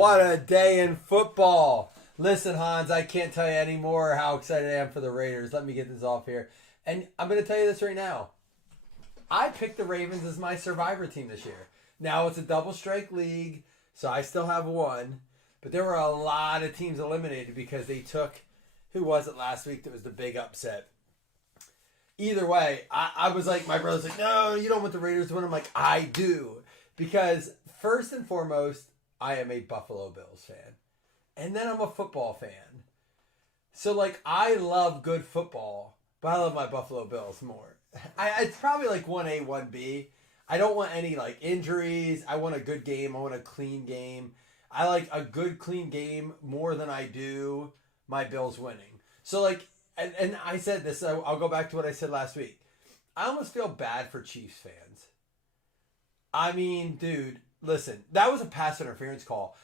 What a day in football. Listen, Hans, I can't tell you anymore how excited I am for the Raiders. Let me get this off here. And I'm going to tell you this right now. I picked the Ravens as my survivor team this year. Now it's a double strike league, so I still have one. But there were a lot of teams eliminated because they took, who was it last week that was the big upset? Either way, I was like, my brother's like, no, you don't want the Raiders to win. I'm like, I do. Because first and foremost, I am a Buffalo Bills fan. And then I'm a football fan. So, like, I love good football, but I love my Buffalo Bills more. It's probably like 1A, 1B. I don't want any, like, injuries. I want a good game. I want a clean game. I like a good, clean game more than I do my Bills winning. So, like, and I said this, I'll go back to what I said last week. I almost feel bad for Chiefs fans. I mean, dude, listen, that was a pass interference call.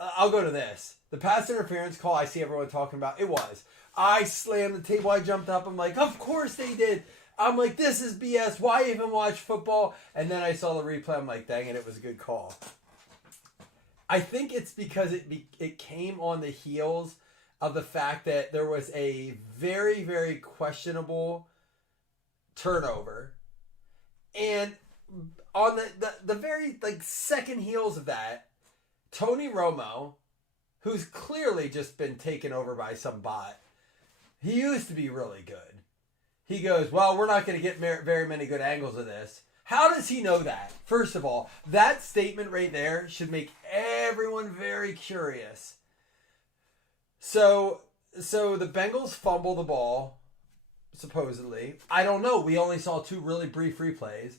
I'll go to this. The pass interference call I see everyone talking about, it was. I slammed the table. I jumped up. I'm like, of course they did. I'm like, this is BS. Why even watch football? And then I saw the replay. I'm like, dang it, it was a good call. I think it's because it came on the heels of the fact that there was a very, very questionable turnover. And on the very like second heels of that, Tony Romo, who's clearly just been taken over by some bot, he used to be really good. He goes, well, we're not going to get very many good angles of this. How does he know that? First of all, that statement right there should make everyone very curious. So the Bengals fumble the ball, supposedly. I don't know. We only saw two really brief replays.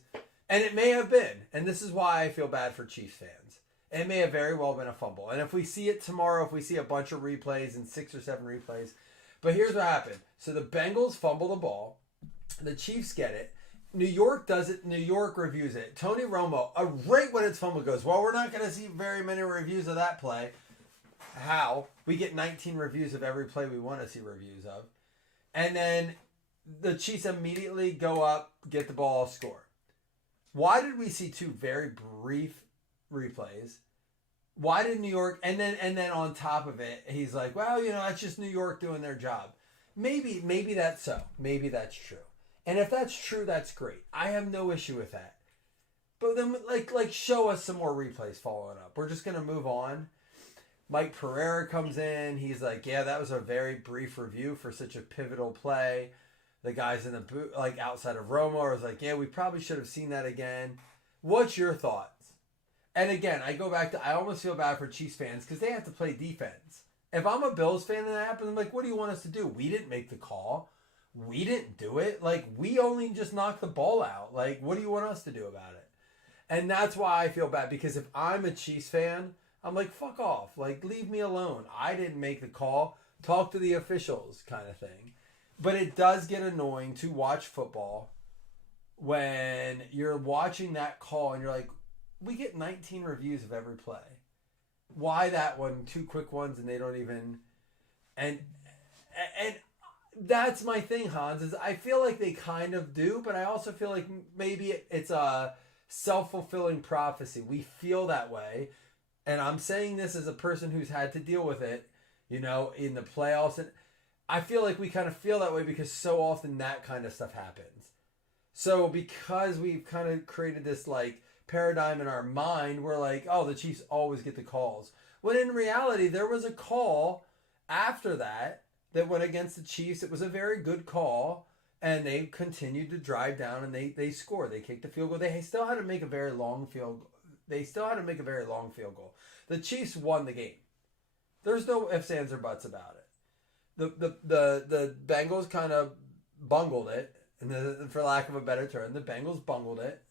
And it may have been. And this is why I feel bad for Chiefs fans. It may have very well been a fumble. And if we see it tomorrow, if we see a bunch of replays and 6 or 7 replays. But here's what happened. So the Bengals fumble the ball. The Chiefs get it. New York does it. New York reviews it. Tony Romo, right when it's fumbled, goes, well, we're not going to see very many reviews of that play. How? We get 19 reviews of every play we want to see reviews of. And then the Chiefs immediately go up, get the ball, score. Why did we see 2 very brief replays? Why did New York, and then on top of it, he's like, well, that's just New York doing their job. Maybe that's so. Maybe that's true. And if that's true, that's great. I have no issue with that. But then, like show us some more replays following up. We're just going to move on. Mike Pereira comes in. He's like, yeah, that was a very brief review for such a pivotal play. The guys in the booth, like outside of Romo, was like, yeah, we probably should have seen that again. What's your thoughts? And again, I go back to, I almost feel bad for Chiefs fans because they have to play defense. If I'm a Bills fan and that happens, I'm like, what do you want us to do? We didn't make the call. We didn't do it. Like, we only just knocked the ball out. Like, what do you want us to do about it? And that's why I feel bad, because if I'm a Chiefs fan, I'm like, fuck off. Like, leave me alone. I didn't make the call. Talk to the officials kind of thing. But it does get annoying to watch football when you're watching that call and you're like, we get 19 reviews of every play. Why that one? 2 quick ones and they don't even... And that's my thing, Hans, is I feel like they kind of do, but I also feel like maybe it's a self-fulfilling prophecy. We feel that way. And I'm saying this as a person who's had to deal with it, in the playoffs. And I feel like we kind of feel that way because so often that kind of stuff happens. So because we've kind of created this like paradigm in our mind, we're like, oh, the Chiefs always get the calls. When in reality, there was a call after that went against the Chiefs. It was a very good call. And they continued to drive down and they scored. They kicked the field goal. They still had to make a very long field goal. The Chiefs won the game. There's no ifs, ands, or buts about it. The Bengals kind of bungled it, and for lack of a better term, the Bengals bungled it,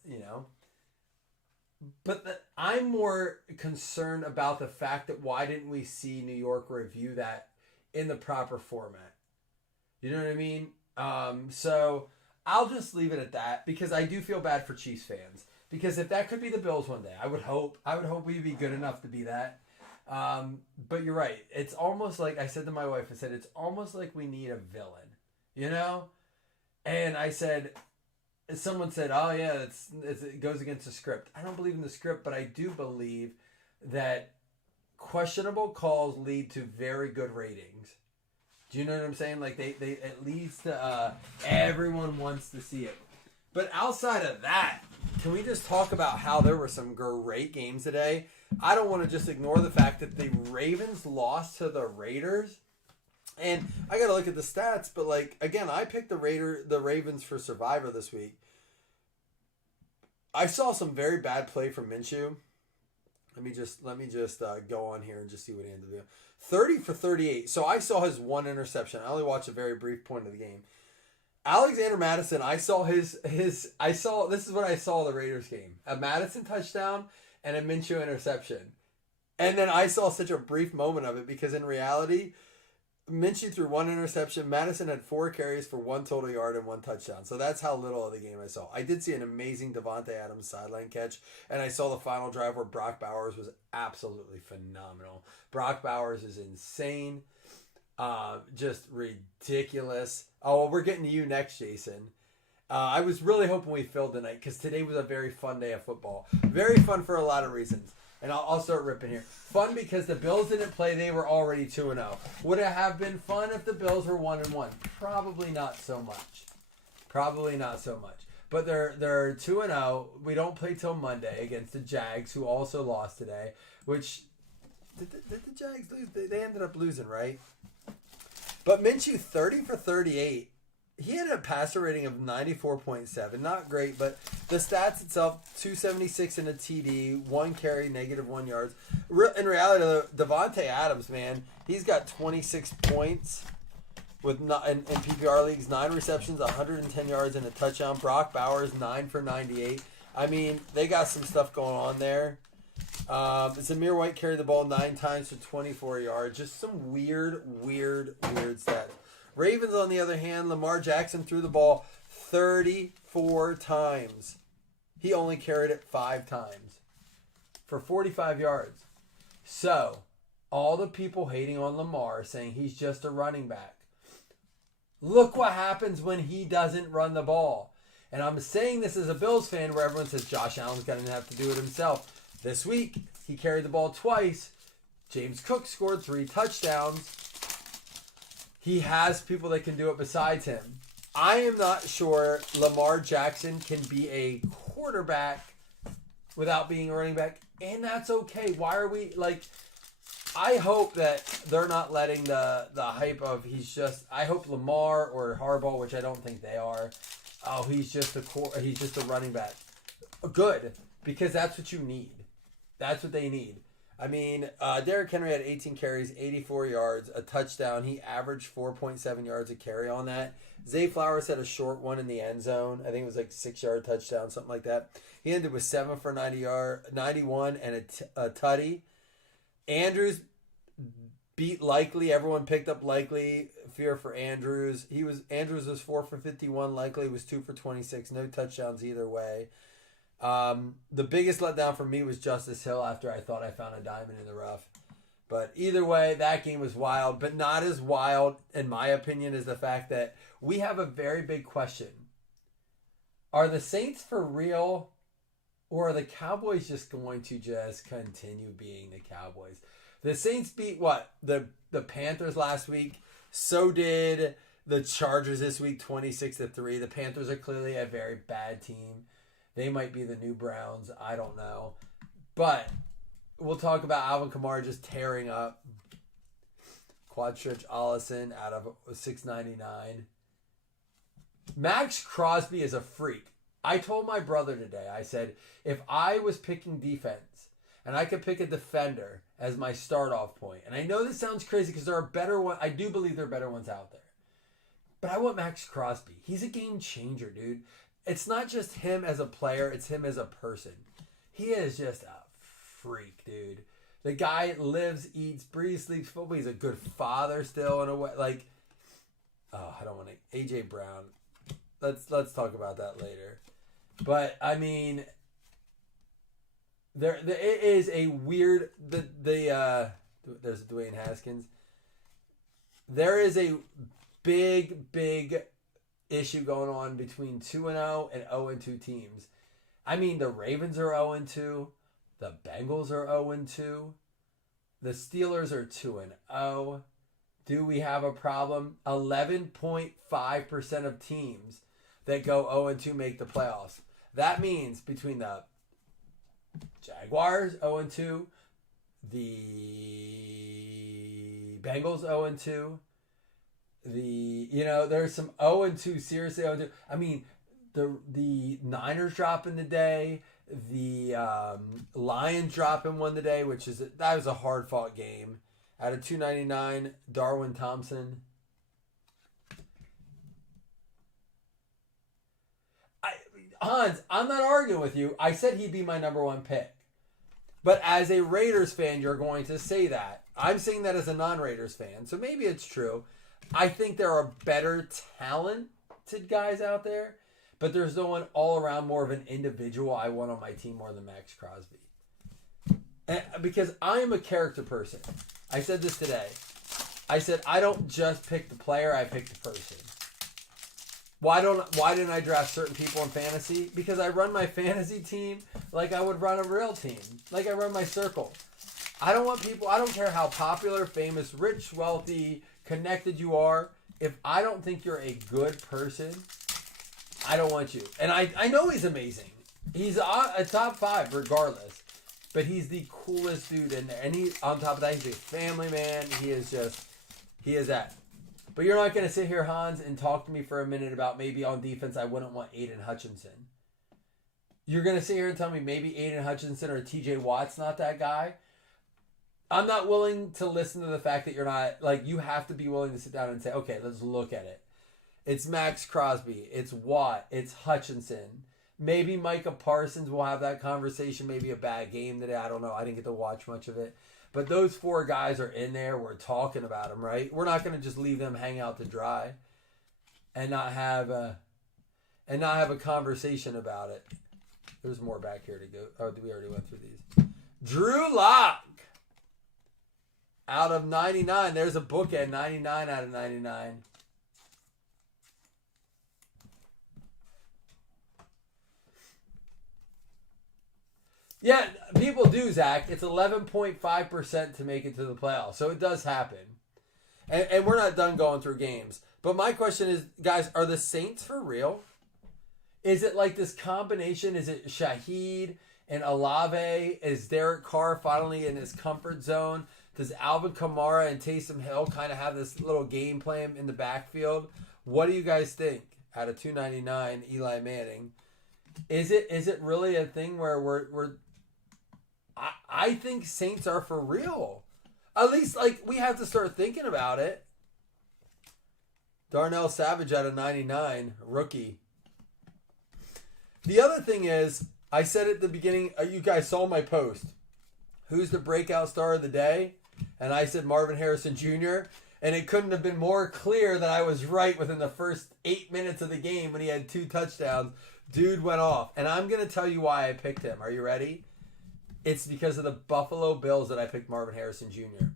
But I'm more concerned about the fact that why didn't we see New York review that in the proper format? You know what I mean? So I'll just leave it at that because I do feel bad for Chiefs fans. Because if that could be the Bills one day, I would hope we'd be good enough to be that. But you're right. It's almost like I said to my wife, it's almost like we need a villain, And I said, someone said, oh yeah, it goes against the script. I don't believe in the script, but I do believe that questionable calls lead to very good ratings. Do you know what I'm saying? Like it leads to everyone wants to see it. But outside of that, can we just talk about how there were some great games today? I don't want to just ignore the fact that the Ravens lost to the Raiders. And I got to look at the stats, but like again, I picked the Ravens for Survivor this week. I saw some very bad play from Minshew. Let me just go on here and just see what he ended up doing. 30 for 38. So I saw his one interception. I only watched a very brief point of the game. Alexander Madison, I saw this is what I saw the Raiders game. A Madison touchdown and a Minshew interception. And then I saw such a brief moment of it because in reality, Minshew threw one interception. Madison had 4 carries for 1 total yard and 1 touchdown. So that's how little of the game I saw. I did see an amazing Davante Adams sideline catch, and I saw the final drive where Brock Bowers was absolutely phenomenal. Brock Bowers is insane. Just ridiculous. Oh, well, we're getting to you next, Jason. I was really hoping we filled tonight because today was a very fun day of football. Very fun for a lot of reasons. And I'll start ripping here. Fun because the Bills didn't play. They were already 2-0. Would it have been fun if the Bills were 1-1? Probably not so much. But they're 2-0. We don't play till Monday against the Jags, who also lost today. Which, did the Jags lose? They ended up losing, right? But Minshew, 30 for 38. He had a passer rating of 94.7. Not great, but the stats itself, 276 in a TD, 1 carry, -1 yards. In reality, Davante Adams, man, he's got 26 points with in PPR leagues, 9 receptions, 110 yards, and a touchdown. Brock Bowers, 9 for 98. I mean, they got some stuff going on there. Zamir White carried the ball 9 times for 24 yards. Just some weird stats. Ravens, on the other hand, Lamar Jackson threw the ball 34 times. He only carried it 5 times for 45 yards. So, all the people hating on Lamar saying he's just a running back. Look what happens when he doesn't run the ball. And I'm saying this as a Bills fan where everyone says Josh Allen's going to have to do it himself. This week, he carried the ball twice. James Cook scored 3 touchdowns. He has people that can do it besides him. I am not sure Lamar Jackson can be a quarterback without being a running back, and that's okay. Why are we like? I hope that they're not letting the hype of he's just. I hope Lamar or Harbaugh, which I don't think they are. Oh, he's just a running back. Good, because that's what you need. That's what they need. I mean, Derrick Henry had 18 carries, 84 yards, a touchdown. He averaged 4.7 yards a carry on that. Zay Flowers had a short one in the end zone. I think it was like 6-yard touchdown, something like that. He ended with 7 for 91 and a tutty. Andrews beat Likely. Everyone picked up Likely. Fear for Andrews. Andrews was 4 for 51. Likely was 2 for 26. No touchdowns either way. The biggest letdown for me was Justice Hill after I thought I found a diamond in the rough. But either way, that game was wild, but not as wild, in my opinion, as the fact that we have a very big question. Are the Saints for real, or are the Cowboys just going to just continue being the Cowboys? The Saints beat what? The Panthers last week. So did the Chargers this week, 26-3. The Panthers are clearly a very bad team. They might be the new Browns. I don't know. But we'll talk about Alvin Kamara just tearing up Quadstretch Allison out of $6.99. Max Crosby is a freak. I told my brother today, I said, if I was picking defense and I could pick a defender as my start-off point, and I know this sounds crazy because there are better ones. I do believe there are better ones out there. But I want Max Crosby. He's a game changer, dude. It's not just him as a player, it's him as a person. He is just a freak, dude. The guy lives, eats, breathes, sleeps football. He's a good father still in a way. Like, I don't want to. AJ Brown. Let's talk about that later. But I mean, it is a weird. There's Dwayne Haskins. There is a big issue going on between 2-0 and 0-2 teams. I mean, the Ravens are 0-2. The Bengals are 0-2. The Steelers are 2-0. Do we have a problem? 11.5% of teams that go 0-2 make the playoffs. That means between the Jaguars 0-2, the Bengals 0-2, there's some 0-2, seriously 0-2. I mean, the Niners dropping today, the Lions dropping one today, that was a hard fought game. Out of 299, Darwin Thompson. Hans, I'm not arguing with you. I said he'd be my number one pick. But as a Raiders fan, you're going to say that. I'm saying that as a non-Raiders fan. So maybe it's true. I think there are better talented guys out there. But there's no one all around more of an individual I want on my team more than Max Crosby. And because I am a character person. I said this today. I said I don't just pick the player, I pick the person. Why didn't I draft certain people in fantasy? Because I run my fantasy team like I would run a real team. Like I run my circle. I don't care how popular, famous, rich, wealthy, connected you are. If I don't think you're a good person, I don't want you. And I know he's amazing. He's a top 5 regardless. But he's the coolest dude in there. And he, on top of that, he's a family man. He is that. But you're not going to sit here, Hans, and talk to me for a minute about maybe on defense I wouldn't want Aiden Hutchinson. You're going to sit here and tell me maybe Aiden Hutchinson or TJ Watt's not that guy. I'm not willing to listen to the fact that you're not, you have to be willing to sit down and say, okay, let's look at it. It's Max Crosby. It's Watt. It's Hutchinson. Maybe Micah Parsons will have that conversation. Maybe a bad game today. I don't know. I didn't get to watch much of it. But those 4 guys are in there. We're talking about them, right? We're not going to just leave them hang out to dry and not have a conversation about it. There's more back here to go. Oh, we already went through these. Drew Lock out of 99. There's a bookend. 99 out of 99. Yeah, people do, Zach. It's 11.5% to make it to the playoffs. So it does happen. And we're not done going through games. But my question is, guys, are the Saints for real? Is it like this combination? Is it Shaheed and Olave? Is Derek Carr finally in his comfort zone? Does Alvin Kamara and Taysom Hill kind of have this little game plan in the backfield? What do you guys think? Out of 299, Eli Manning. Is it really a thing where I think Saints are for real. At least, we have to start thinking about it. Darnell Savage out of 99, rookie. The other thing is, I said at the beginning, you guys saw my post. Who's the breakout star of the day? And I said Marvin Harrison Jr., and it couldn't have been more clear that I was right within the first 8 minutes of the game when he had 2 touchdowns. Dude went off. And I'm going to tell you why I picked him. Are you ready? It's because of the Buffalo Bills that I picked Marvin Harrison Jr.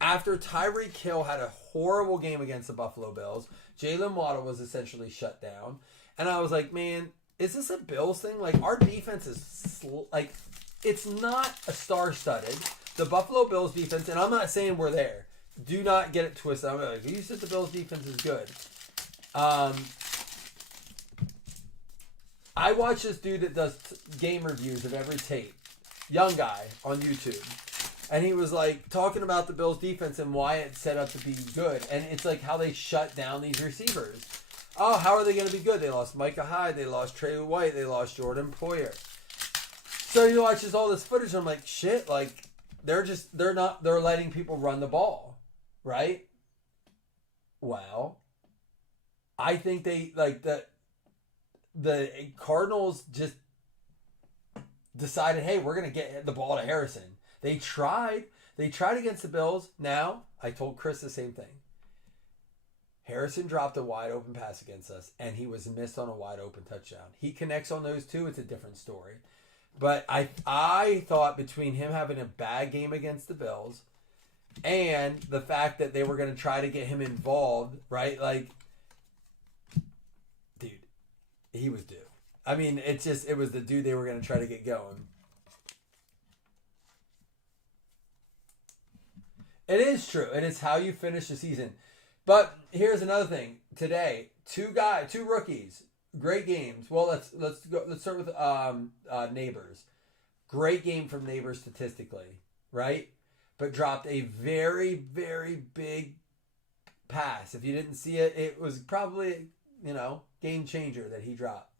After Tyreek Hill had a horrible game against the Buffalo Bills, Jalen Waddle was essentially shut down. And I was like, man, is this a Bills thing? Our defense is, it's not a star-studded. The Buffalo Bills defense, and I'm not saying we're there. Do not get it twisted. I'm like, you said the Bills defense is good. I watch this dude that does game reviews of every tape. Young guy on YouTube. And he was talking about the Bills defense and why it's set up to be good. And it's how they shut down these receivers. Oh, how are they going to be good? They lost Micah Hyde. They lost Trey White. They lost Jordan Poyer. So he watches all this footage and I'm like, shit, they're letting people run the ball. Right? Well, I think they, the Cardinals just decided, hey, we're going to get the ball to Harrison. They tried against the Bills. Now, I told Chris the same thing. Harrison dropped a wide open pass against us, and he was missed on a wide open touchdown. He connects on those 2. It's a different story. But I thought between him having a bad game against the Bills and the fact that they were going to try to get him involved, right? Dude, he was due. I mean, it was the dude they were going to try to get going. It is true. It is how you finish the season. But here's another thing. Today, two rookies, great games. Well, let's go. Let's start with Neighbors. Great game from Neighbors statistically, right? But dropped a very, very big pass. If you didn't see it, it was probably, game changer that he dropped.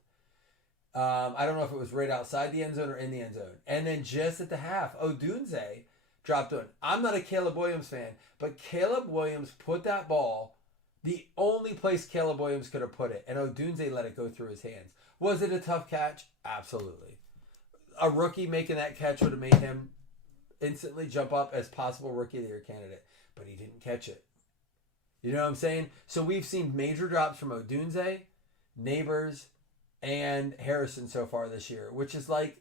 I don't know if it was right outside the end zone or in the end zone. And then just at the half, Odunze dropped one. I'm not a Caleb Williams fan, but Caleb Williams put that ball the only place Caleb Williams could have put it, and Odunze let it go through his hands. Was it a tough catch? Absolutely. A rookie making that catch would have made him instantly jump up as possible Rookie of the Year candidate, but he didn't catch it. You know what I'm saying? So we've seen major drops from Odunze, Neighbors, and Harrison so far this year, which is like,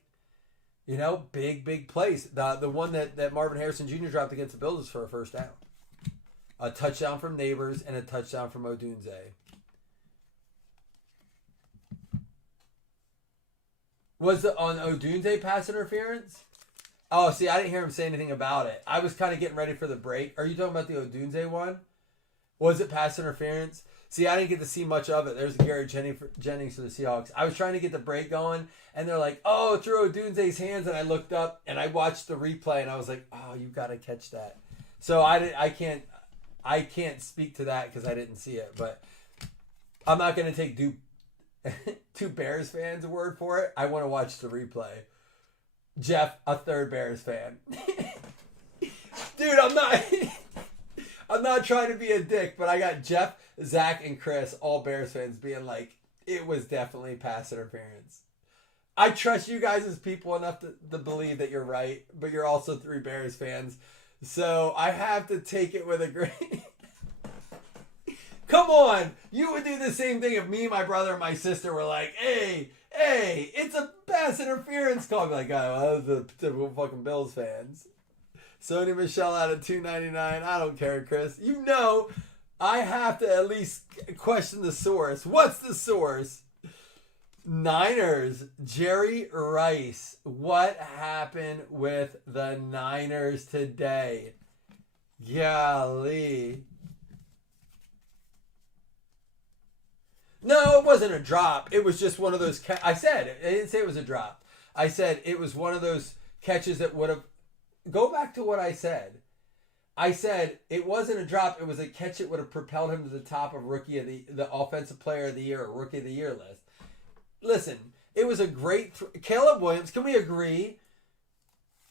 big plays. The one that Marvin Harrison Jr. dropped against the Bills for a first down. A touchdown from Neighbors and a touchdown from Odunze. Was it on Odunze pass interference? Oh, see, I didn't hear him say anything about it. I was kind of getting ready for the break. Are you talking about the Odunze one? Was it pass interference? See, I didn't get to see much of it. There's Gary Jennings for the Seahawks. I was trying to get the break going, and they're like, oh, through Odunze's hands, and I looked up, and I watched the replay, and I was like, oh, you got to catch that. So I can't speak to that because I didn't see it, but I'm not going to take two Bears fans' word for it. I want to watch the replay. Jeff, a third Bears fan. Dude, I'm not trying to be a dick, but I got Jeff, Zach, and Chris, all Bears fans, being like, it was definitely pass interference. I trust you guys as people enough to believe that you're right, but you're also three Bears fans. So I have to take it with a grain. Come on. You would do the same thing if me, my brother, and my sister were like, hey, it's a pass interference call. I'd be like, oh, the typical fucking Bills fans. Sony Michelle out of $2.99. I don't care, Chris. I have to at least question the source. What's the source? Niners, Jerry Rice. What happened with the Niners today? Golly. No, it wasn't a drop. It was just one of those. I didn't say it was a drop. I said it was one of those catches that would have. Go back to what I said. I said it wasn't a drop. It was a catch that would have propelled him to the top of the Offensive Player of the Year or Rookie of the Year list. Listen, it was a great Caleb Williams. Can we agree?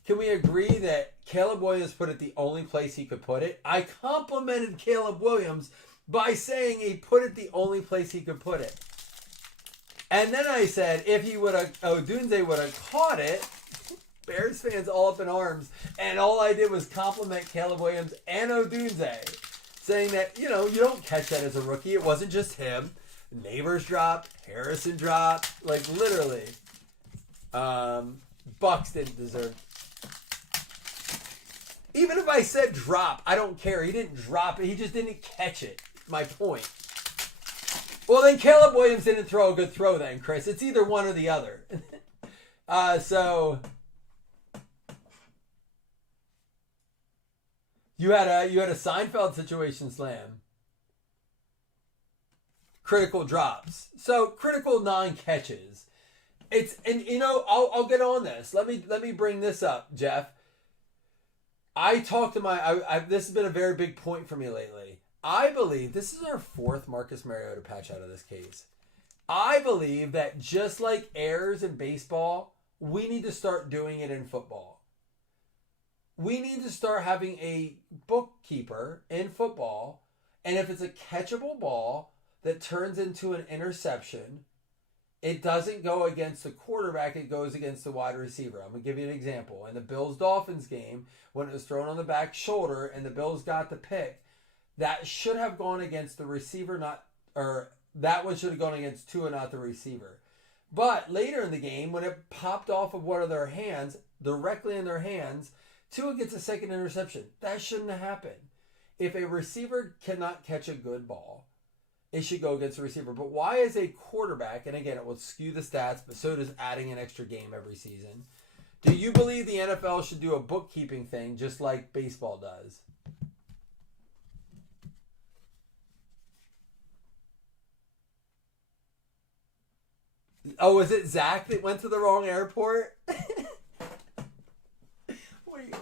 Can we agree that Caleb Williams put it the only place he could put it? I complimented Caleb Williams by saying he put it the only place he could put it. And then I said if Odunze would have caught it, Bears fans all up in arms, and all I did was compliment Caleb Williams and Odunze, saying that, you don't catch that as a rookie. It wasn't just him. Neighbors dropped, Harrison dropped, like literally. Bucks didn't deserve. Even if I said drop, I don't care. He didn't drop it. He just didn't catch it. My point. Well, then Caleb Williams didn't throw a good throw then, Chris. It's either one or the other. So you had a Seinfeld situation, Slam. Critical drops. So critical non-catches. I'll get on this. Let me bring this up, Jeff. I talked to this has been a very big point for me lately. I believe this is our fourth Marcus Mariota patch out of this case. I believe that just like errors in baseball, we need to start doing it in football. We need to start having a bookkeeper in football, and if it's a catchable ball that turns into an interception, it doesn't go against the quarterback, it goes against the wide receiver. I'm going to give you an example. In the Bills-Dolphins game, when it was thrown on the back shoulder and the Bills got the pick, that should have gone against the receiver, that one should have gone against Tua, not the receiver. But later in the game, when it popped off of one of their hands, directly in their hands, Tua gets a second interception. That shouldn't have happened. If a receiver cannot catch a good ball, it should go against the receiver. But why is a quarterback, and again, it will skew the stats, but so does adding an extra game every season. Do you believe the NFL should do a bookkeeping thing just like baseball does? Oh, was it Zach that went to the wrong airport? Wait.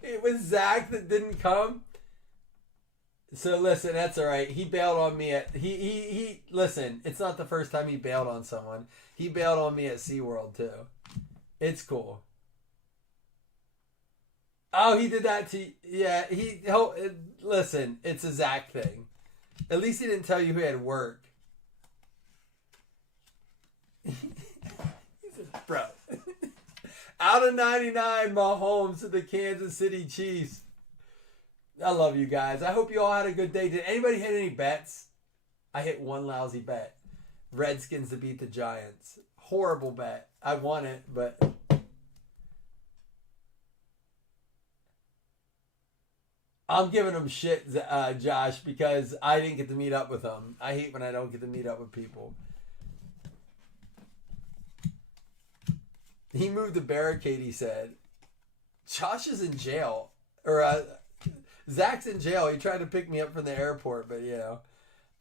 It was Zach that didn't come. So listen, that's all right. He bailed on me at he listen, it's not the first time he bailed on someone. He bailed on me at SeaWorld too. It's cool. Oh, he did that to yeah, listen, it's a Zach thing. At least he didn't tell you he had work. He said, bro. Out of 99, Mahomes to the Kansas City Chiefs. I love you guys. I hope you all had a good day. Did anybody hit any bets? I hit one lousy bet. Redskins to beat the Giants. Horrible bet. I won it, but I'm giving them shit, Josh, because I didn't get to meet up with them. I hate when I don't get to meet up with people. He moved the barricade, he said. Josh is in jail. Or, Zach's in jail. He tried to pick me up from the airport, but, you know.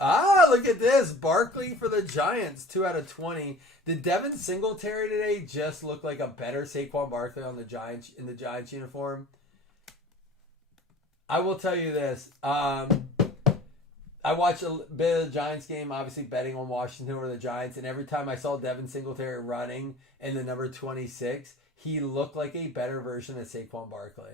Ah, look at this. Barkley for the Giants, 2 out of 20. Did Devin Singletary today just look like a better Saquon Barkley on the Giants in the Giants uniform? I will tell you this. I watched a bit of the Giants game, obviously betting on Washington or the Giants, and every time I saw Devin Singletary running in the number 26, he looked like a better version of Saquon Barkley.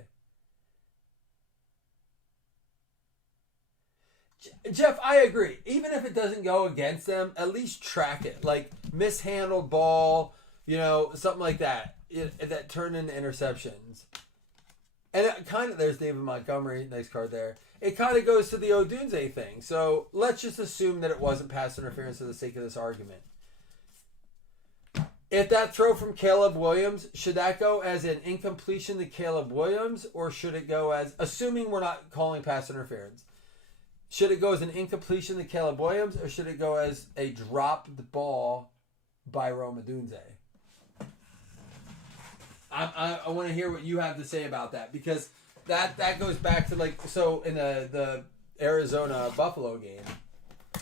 Jeff, I agree. Even if it doesn't go against them, at least track it. Like mishandled ball, something like that. That turned into interceptions. And it kind of, there's David Montgomery, nice card there. It kind of goes to the Odunze thing. So let's just assume that it wasn't pass interference for the sake of this argument. If that throw from Caleb Williams, should that go as an incompletion to Caleb Williams, or should it go as, assuming we're not calling pass interference, should it go as an incompletion to Caleb Williams, or should it go as a dropped ball by Rome Odunze? I want to hear what you have to say about that, because that goes back to so in the Arizona Buffalo game,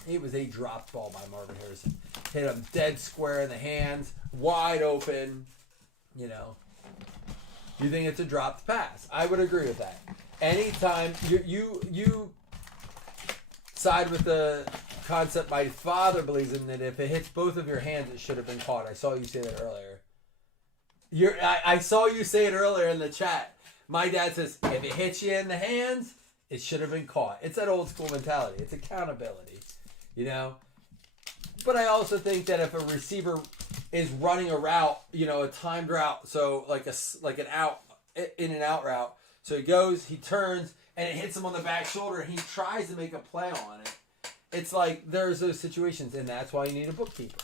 it was a dropped ball by Marvin Harrison. Hit him dead square in the hands, wide open. You think it's a dropped pass? I would agree with that. Anytime you side with the concept my father believes in, that if it hits both of your hands, it should have been caught. I saw you say that earlier. I saw you say it earlier in the chat. My dad says, if it hits you in the hands, it should have been caught. It's that old school mentality. It's accountability, But I also think that if a receiver is running a route, a timed route, so like an out, in and out route, so he goes, he turns, and it hits him on the back shoulder, and he tries to make a play on it. It's like there's those situations, and that's why you need a bookkeeper,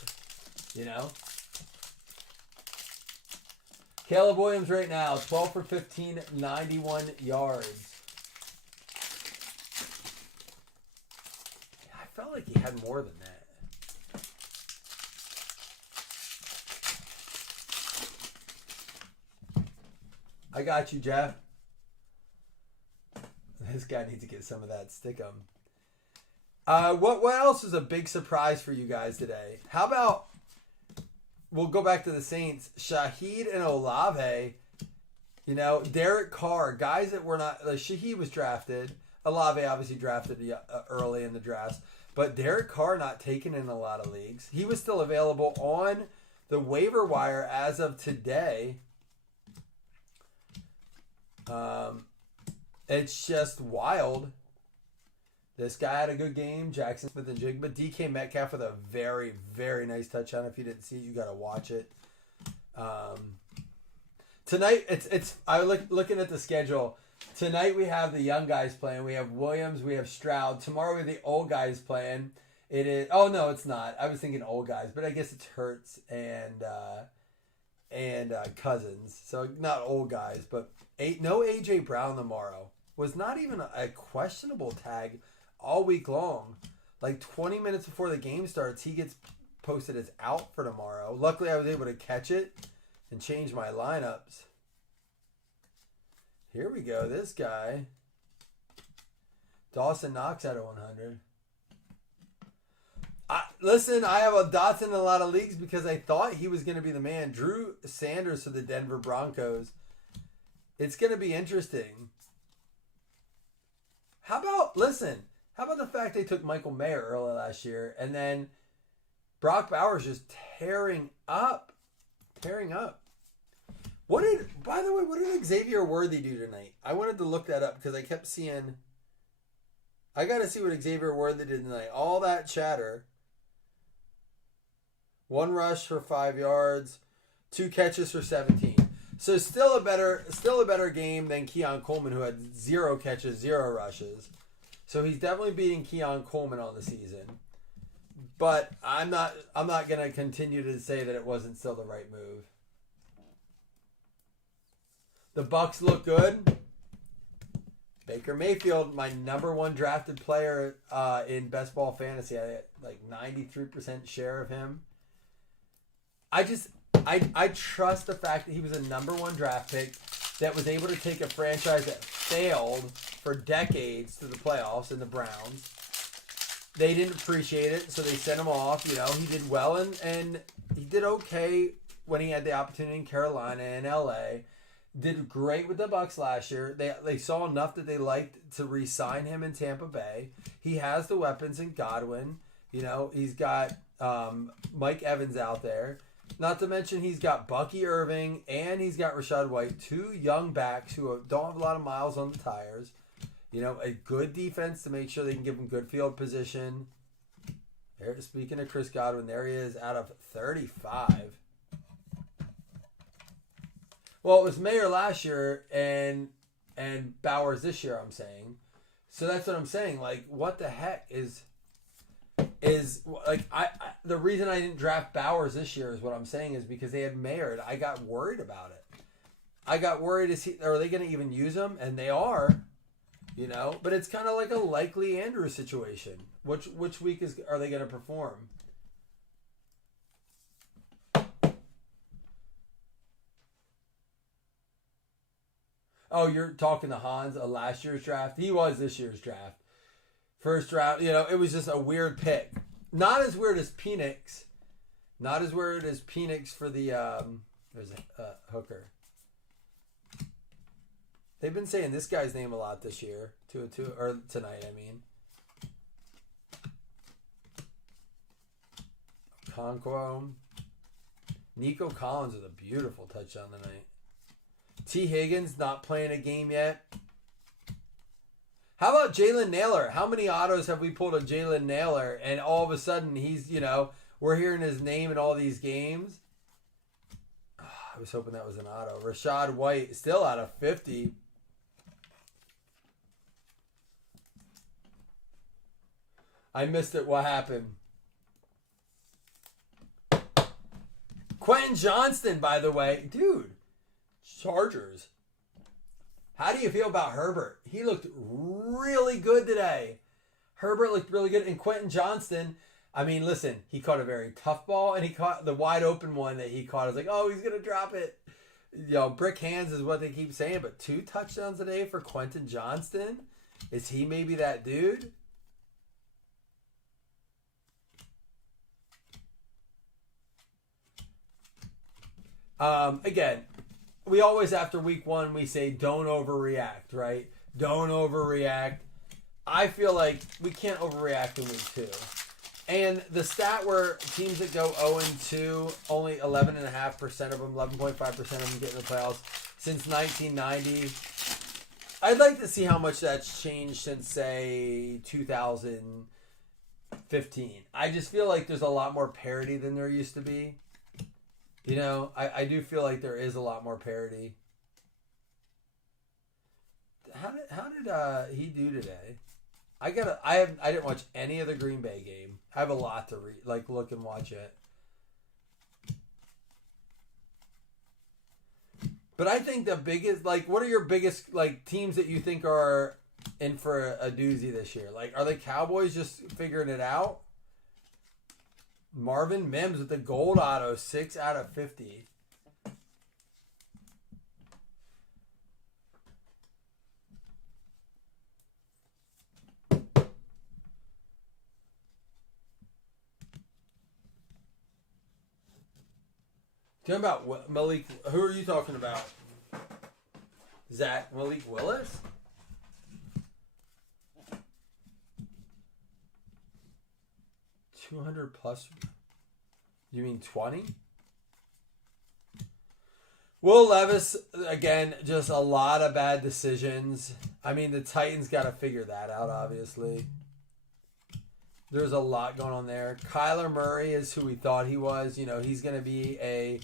Caleb Williams right now, 12 for 15, 91 yards. I felt like he had more than that. I got you, Jeff. This guy needs to get some of that Stickum. What else is a big surprise for you guys today? How about, we'll go back to the Saints. Shaheed and Olave, Derek Carr, guys that were not, Shaheed was drafted. Olave obviously drafted early in the drafts. But Derek Carr not taken in a lot of leagues. He was still available on the waiver wire as of today. It's just wild. This guy had a good game. Jackson Smith and Jigba. DK Metcalf with a very, very nice touchdown. If you didn't see it, you got to watch it. Tonight, I looking at the schedule. Tonight we have the young guys playing. We have Williams. We have Stroud. Tomorrow we have the old guys playing. It is. Oh no, it's not. I was thinking old guys, but I guess it's Hurts and Cousins. So not old guys, but no AJ Brown tomorrow. Was not even a questionable tag all week long. Like 20 minutes before the game starts, he gets posted as out for tomorrow. Luckily, I was able to catch it and change my lineups. Here we go. This guy. Dawson Knox out of 100. Listen, I have a Dotson in a lot of leagues because I thought he was going to be the man. Drew Sanders for the Denver Broncos. It's going to be interesting. How about the fact they took Michael Mayer early last year and then Brock Bowers just tearing up. By the way, what did Xavier Worthy do tonight? I wanted to look that up because I kept seeing. I got to see what Xavier Worthy did tonight. All that chatter. 1 rush for 5 yards, 2 catches for 17. So still a better game than Keon Coleman, who had 0 catches, 0 rushes. So he's definitely beating Keon Coleman on the season. But I'm not going to continue to say that it wasn't still the right move. The Bucks look good. Baker Mayfield, my number 1 drafted player in Best Ball Fantasy. I had like 93% share of him. I trust the fact that he was a number 1 draft pick that was able to take a franchise that failed for decades to the playoffs in the Browns. They didn't appreciate it, so they sent him off. You know, he did well and he did okay when he had the opportunity in Carolina and LA. Did great with the Bucks last year. They saw enough that they liked to re-sign him in Tampa Bay. He has the weapons in Godwin. You know, he's got Mike Evans out there. Not to mention he's got Bucky Irving and he's got Rachaad White, 2 young backs who don't have a lot of miles on the tires. You know, a good defense to make sure they can give him good field position. Speaking of Chris Godwin, there he is out of 35. Well, it was Mayer last year and Bowers this year, I'm saying. So that's what I'm saying. Like, what the heck is like the reason I didn't draft Bowers this year is what I'm saying is because they had Mayer and I got worried about it. I got worried are they going to even use him? And they are, you know. But it's kind of like a likely Andrew situation. Which week are they going to perform? Oh, you're talking to Hans, a last year's draft? He was this year's draft. First draft, you know, it was just a weird pick. Not as weird as Penix. Not as weird as Penix for the there's a hooker. They've been saying this guy's name a lot this year. Or tonight, I mean. Conquo. Nico Collins with a beautiful touchdown tonight. T. Higgins not playing a game yet. How about Jalen Nailor? How many autos have we pulled of Jalen Nailor and all of a sudden he's, you know, we're hearing his name in all these games? Oh, I was hoping that was an auto. Rachaad White still out of 50. I missed it. What happened? Quentin Johnston, by the way. Dude, Chargers. How do you feel about Herbert? He looked really good today. Herbert looked really good. And Quentin Johnston, I mean, listen, he caught a very tough ball, and he caught the wide open one that he caught. I was like, oh, he's going to drop it. You know, brick hands is what they keep saying, but 2 touchdowns today for Quentin Johnston? Is he maybe that dude? Again, we always, after week 1, we say don't overreact, right? Don't overreact. I feel like we can't overreact in week 2. And the stat where teams that go 0-2, only 11.5% of them, 11.5% of them get in the playoffs since 1990. I'd like to see how much that's changed since, say, 2015. I just feel like there's a lot more parity than there used to be. You know, I do feel like there is a lot more parity. How did he do today? I didn't watch any of the Green Bay game. I have a lot to read, like look and watch it. But I think the biggest, like, what are your biggest like teams that you think are in for a doozy this year? Like, are the Cowboys just figuring it out? Marvin Mims with the gold auto, 6 out of 50. Talking about Malik. Who are you talking about? Malik Willis? 200 plus. You mean 20? Will Levis, again, just a lot of bad decisions. I mean, the Titans got to figure that out, obviously. There's a lot going on there. Kyler Murray is who we thought he was. You know, he's going to be a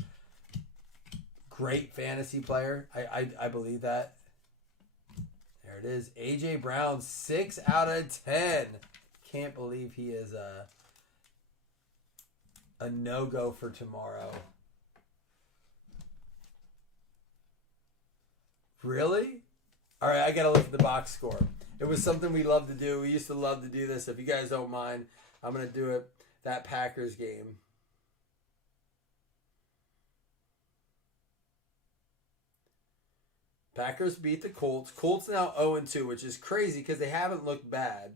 great fantasy player. I believe that. There it is. A.J. Brown, 6 out of 10. Can't believe he is a no-go for tomorrow. Really? All right, I got to look at the box score. It was something we loved to do. We used to love to do this. If you guys don't mind, I'm going to do it. That Packers game. Packers beat the Colts. Colts now 0-2, which is crazy because they haven't looked bad.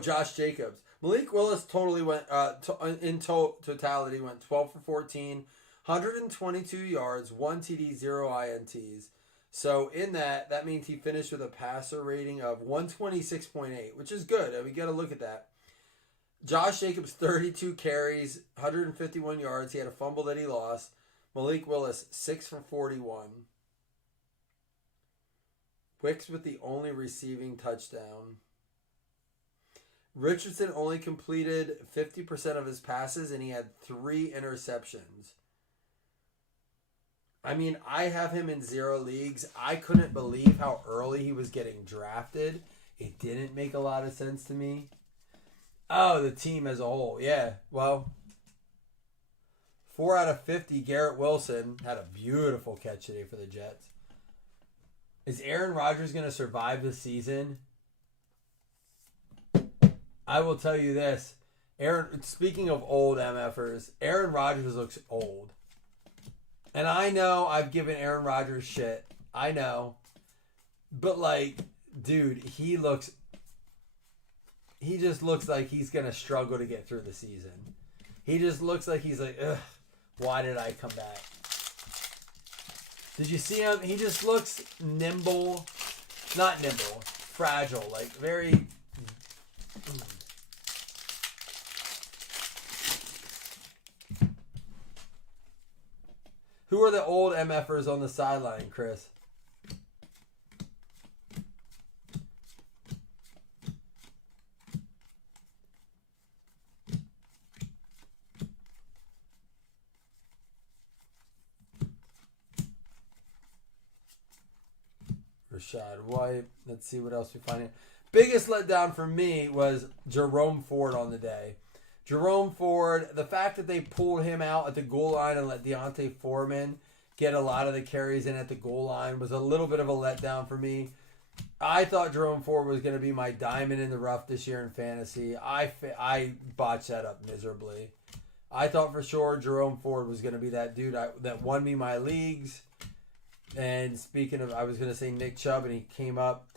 Josh Jacobs. Malik Willis totally went totality went 12 for 14, 122 yards, 1 TD, 0 INTs. So in that means he finished with a passer rating of 126.8, which is good. We got to look at that. Josh Jacobs, 32 carries, 151 yards. He had a fumble that he lost. Malik Willis, 6 for 41. Wicks with the only receiving touchdown. Richardson only completed 50% of his passes, and he had 3 interceptions. I mean, I have him in 0 leagues. I couldn't believe how early he was getting drafted. It didn't make a lot of sense to me. Oh, the team as a whole. Yeah, well, 4 out of 50. Garrett Wilson had a beautiful catch today for the Jets. Is Aaron Rodgers going to survive the season? I will tell you this. Speaking of old MFers, Aaron Rodgers looks old. And I know I've given Aaron Rodgers shit. I know. But, like, dude, he just looks like he's going to struggle to get through the season. He just looks like he's like, ugh, why did I come back? Did you see him? He just looks nimble. Not nimble. Fragile. Like, very... Who are the old MFers on the sideline, Chris? Rashad White. Let's see what else we find here. Biggest letdown for me was Jerome Ford on the day. Jerome Ford, the fact that they pulled him out at the goal line and let Deontay Foreman get a lot of the carries in at the goal line was a little bit of a letdown for me. I thought Jerome Ford was going to be my diamond in the rough this year in fantasy. I botched that up miserably. I thought for sure Jerome Ford was going to be that dude that won me my leagues. And speaking of, I was going to say Nick Chubb, and he came up.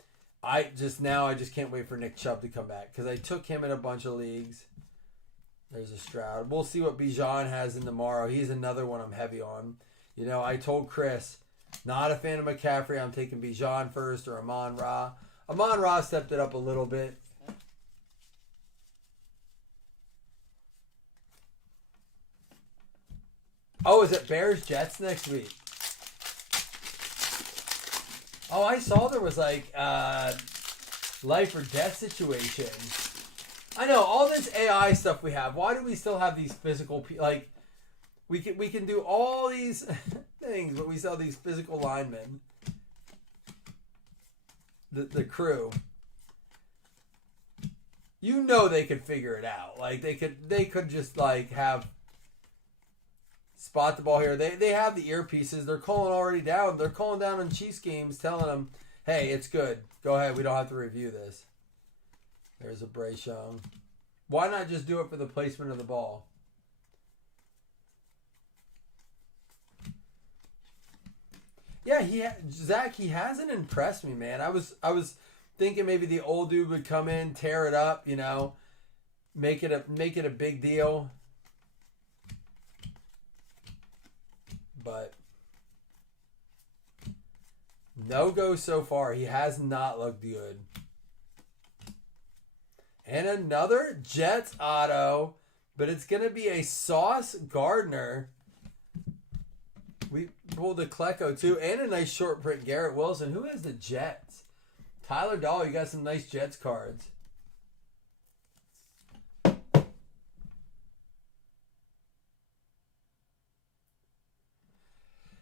I just can't wait for Nick Chubb to come back because I took him in a bunch of leagues. There's a Stroud. We'll see what Bijan has in tomorrow. He's another one I'm heavy on. You know, I told Chris, not a fan of McCaffrey. I'm taking Bijan first or Amon-Ra. Amon-Ra stepped it up a little bit. Oh, is it Bears-Jets next week? Oh, I saw there was like life or death situation. I know all this AI stuff we have. Why do we still have these physical like we can do all these things, but we still have these physical linemen. The crew. You know they could figure it out. Like they could just like have spot the ball here. They have the earpieces. They're calling already down. They're calling down in Chiefs games, telling them, "Hey, it's good. Go ahead. We don't have to review this." There's a Bryce Young. Why not just do it for the placement of the ball? Yeah, Zach, he hasn't impressed me, man. I was thinking maybe the old dude would come in, tear it up, you know. make it a big deal. But no go so far. He has not looked good. And another Jets auto, but it's going to be a Sauce Gardner. We pulled a Klecko too, and a nice short print Garrett Wilson. Who has the Jets? Tyler Dahl, you got some nice Jets cards.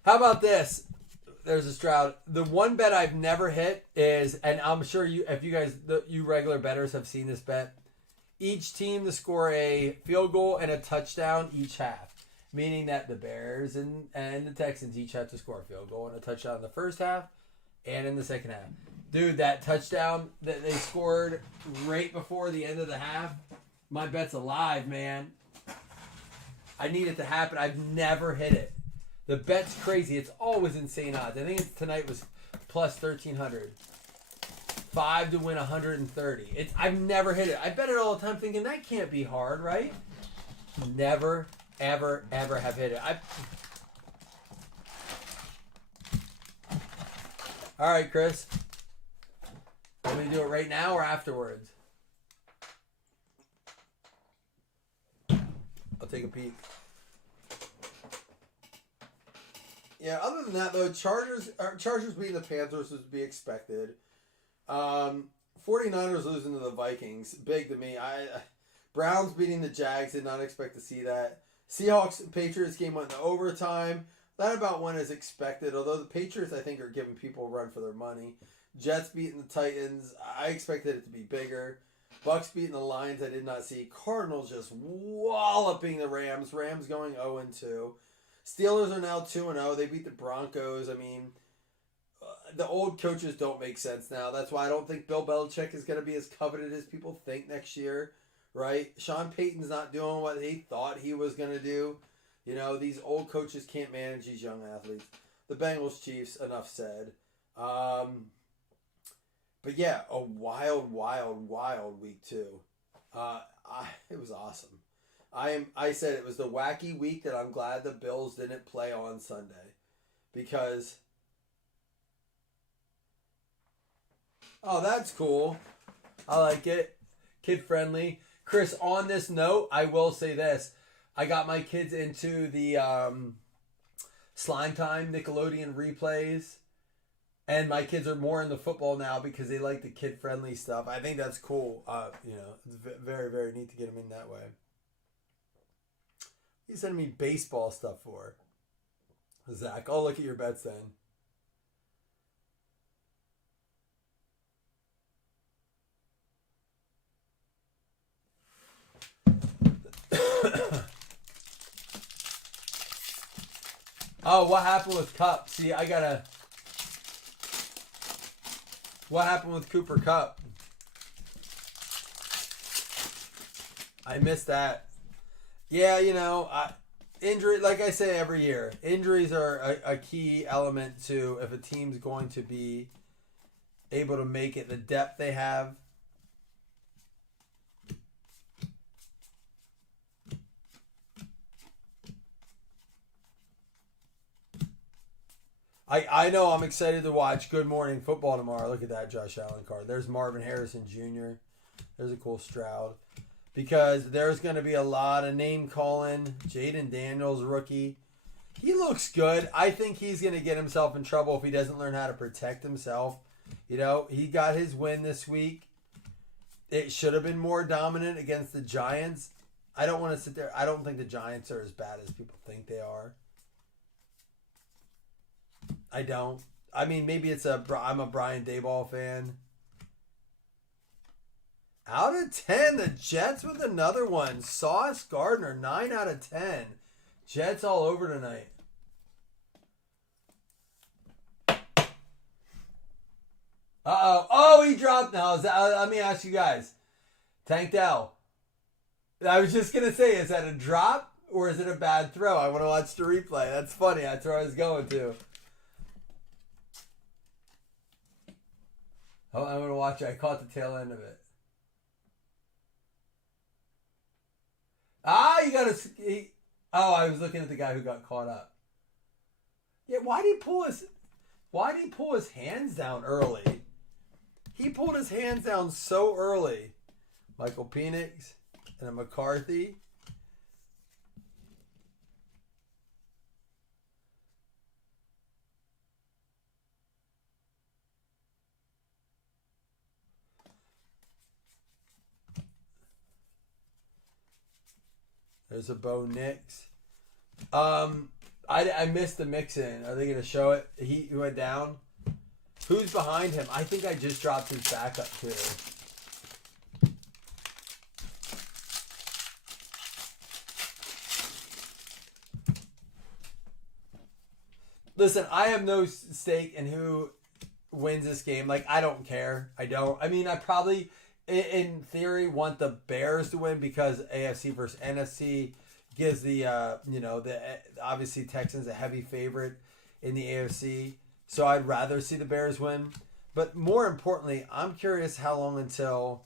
How about this? There's a Stroud. The one bet I've never hit is, and I'm sure you, if you guys, you regular bettors have seen this bet, each team to score a field goal and a touchdown each half. Meaning that the Bears and the Texans each have to score a field goal and a touchdown in the first half and in the second half. Dude, that touchdown that they scored right before the end of the half, my bet's alive, man. I need it to happen. I've never hit it. The bet's crazy. It's always insane odds. I think tonight was plus 1,300. 5 to win 130. I've never hit it. I bet it all the time thinking that can't be hard, right? Never, ever have hit it. All right, Chris. Want me to do it right now or afterwards? I'll take a peek. Yeah, other than that, though, Chargers beating the Panthers was to be expected. 49ers losing to the Vikings, big to me. Browns beating the Jags, did not expect to see that. Seahawks Patriots game went into overtime. That about went as expected, although the Patriots, I think, are giving people a run for their money. Jets beating the Titans, I expected it to be bigger. Bucks beating the Lions, I did not see. Cardinals just walloping the Rams. Rams going 0-2. Steelers are now 2-0. They beat the Broncos. I mean, the old coaches don't make sense now. That's why I don't think Bill Belichick is going to be as coveted as people think next year, right? Sean Payton's not doing what he thought he was going to do. You know, these old coaches can't manage these young athletes. The Bengals, Chiefs, enough said. But yeah, a wild week too. It was awesome. I said it was the wacky week that I'm glad the Bills didn't play on Sunday. Because that's cool. I like it. Kid friendly. Chris, on this note, I will say this. I got my kids into the Slime Time Nickelodeon replays. And my kids are more into football now because they like the kid friendly stuff. I think that's cool. It's very, very neat to get them in that way. You sending me baseball stuff for? Zach, I'll look at your bets then. Oh, what happened with Kupp? See, what happened with Cooper Kupp? I missed that. Yeah, injury, like I say every year, injuries are a key element to if a team's going to be able to make it, the depth they have. I know I'm excited to watch Good Morning Football tomorrow. Look at that Josh Allen card. There's Marvin Harrison Jr. There's a cool Stroud. Because there's going to be a lot of name calling. Jaden Daniels, rookie. He looks good. I think he's going to get himself in trouble if he doesn't learn how to protect himself. He got his win this week. It should have been more dominant against the Giants. I don't want to sit there. I don't think the Giants are as bad as people think they are. I don't. I mean, maybe I'm a Brian Daboll fan. Out of 10, the Jets with another one. Sauce Gardner, 9 out of 10. Jets all over tonight. Uh-oh. Oh, he dropped now. Let me ask you guys. Tank Dell. I was just going to say, is that a drop or is it a bad throw? I want to watch the replay. That's funny. That's where I was going to. Oh, I want to watch it. I caught the tail end of it. Right. got a. Oh, I was looking at the guy who got caught up. Yeah, why did he pull his hands down early? He pulled his hands down so early. Michael Penix and a McCarthy. There's a Bo Nix. I missed the mix-in. Are they going to show it? He went down. Who's behind him? I think I just dropped his backup too. Listen, I have no stake in who wins this game. Like, I don't care. I don't. I mean, I probably, in theory, want the Bears to win because AFC versus NFC gives the, obviously Texans a heavy favorite in the AFC. So I'd rather see the Bears win. But more importantly, I'm curious how long until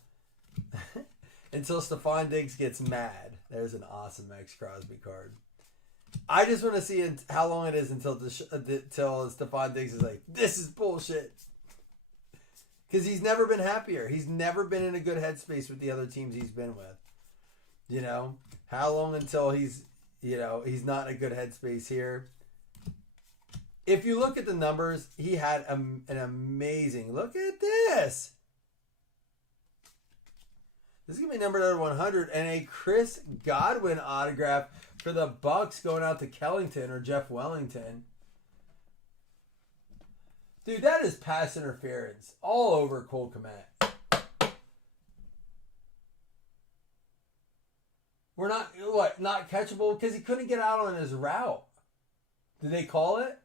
Stephon Diggs gets mad. There's an awesome Max Crosby card. I just want to see how long it is until Stephon Diggs is like, this is bullshit. Because he's never been happier. He's never been in a good headspace with the other teams he's been with. You know? How long until he's not in a good headspace here? If you look at the numbers, he had an amazing... Look at this! This is going to be numbered out of 100. And a Chris Godwin autograph for the Bucks going out to Kellington or Jeff Wellington. Dude, that is pass interference all over Cole Kmet. We're not catchable? Because he couldn't get out on his route. Did they call it?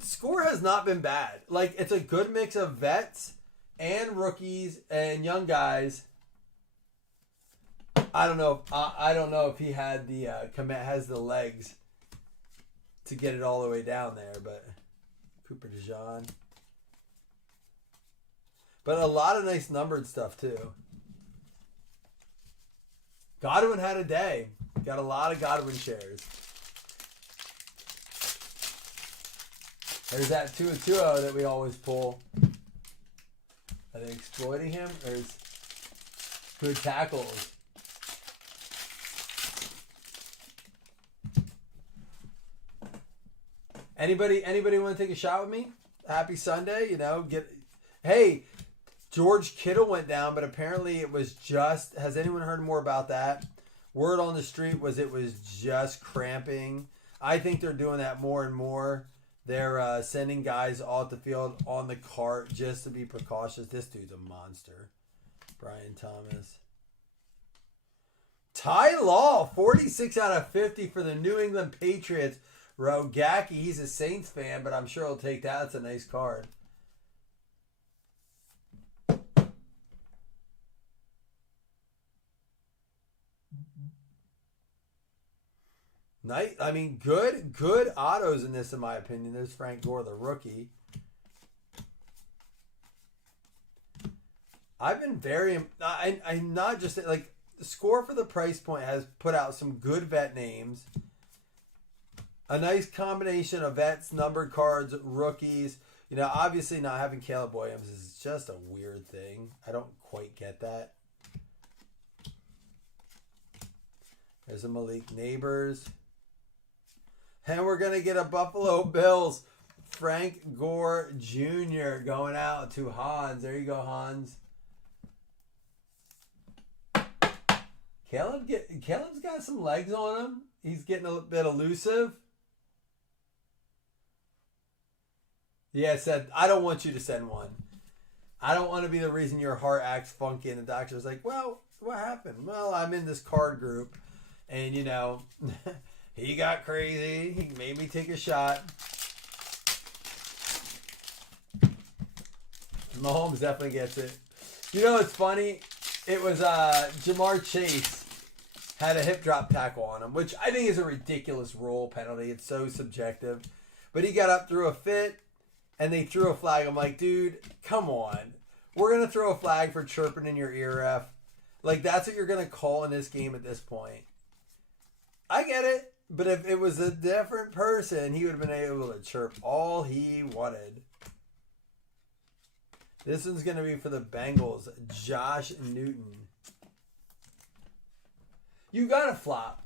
Score has not been bad. Like, it's a good mix of vets and rookies and young guys. I don't know if he had the Kmet has the legs to get it all the way down there, but Cooper DeJean. But a lot of nice numbered stuff too. Godwin had a day. Got a lot of Godwin shares. There's that 2-2-0 that we always pull. Are they exploiting him? There's good tackles. Anybody want to take a shot with me? Happy Sunday, Hey, George Kittle went down, but apparently it was just... Has anyone heard more about that? Word on the street was it was just cramping. I think they're doing that more and more. They're sending guys off the field on the cart just to be precautious. This dude's a monster. Brian Thomas. Ty Law, 46 out of 50 for the New England Patriots. Rogacki, he's a Saints fan, but I'm sure he'll take that. That's a nice card. Nice. I mean, good autos in this, in my opinion. There's Frank Gore, the rookie. I've been I'm not just like the Score for the price point has put out some good vet names. A nice combination of vets, numbered cards, rookies. Obviously not having Caleb Williams is just a weird thing. I don't quite get that. There's a Malik Neighbors. And we're going to get a Buffalo Bills Frank Gore Jr. going out to Hans. There you go, Hans. Caleb's got some legs on him. He's getting a bit elusive. Yeah, said, I don't want you to send one. I don't want to be the reason your heart acts funky and the doctor's like, well, what happened? Well, I'm in this card group and, he got crazy. He made me take a shot. Mahomes definitely gets it. It's funny? It was Jamar Chase had a hip drop tackle on him, which I think is a ridiculous rule penalty. It's so subjective. But he got up, threw a fit, and they threw a flag. I'm like, dude, come on. We're going to throw a flag for chirping in your ear, ref. Like, that's what you're going to call in this game at this point. I get it. But if it was a different person, he would have been able to chirp all he wanted. This one's going to be for the Bengals. Josh Newton. You got to flop.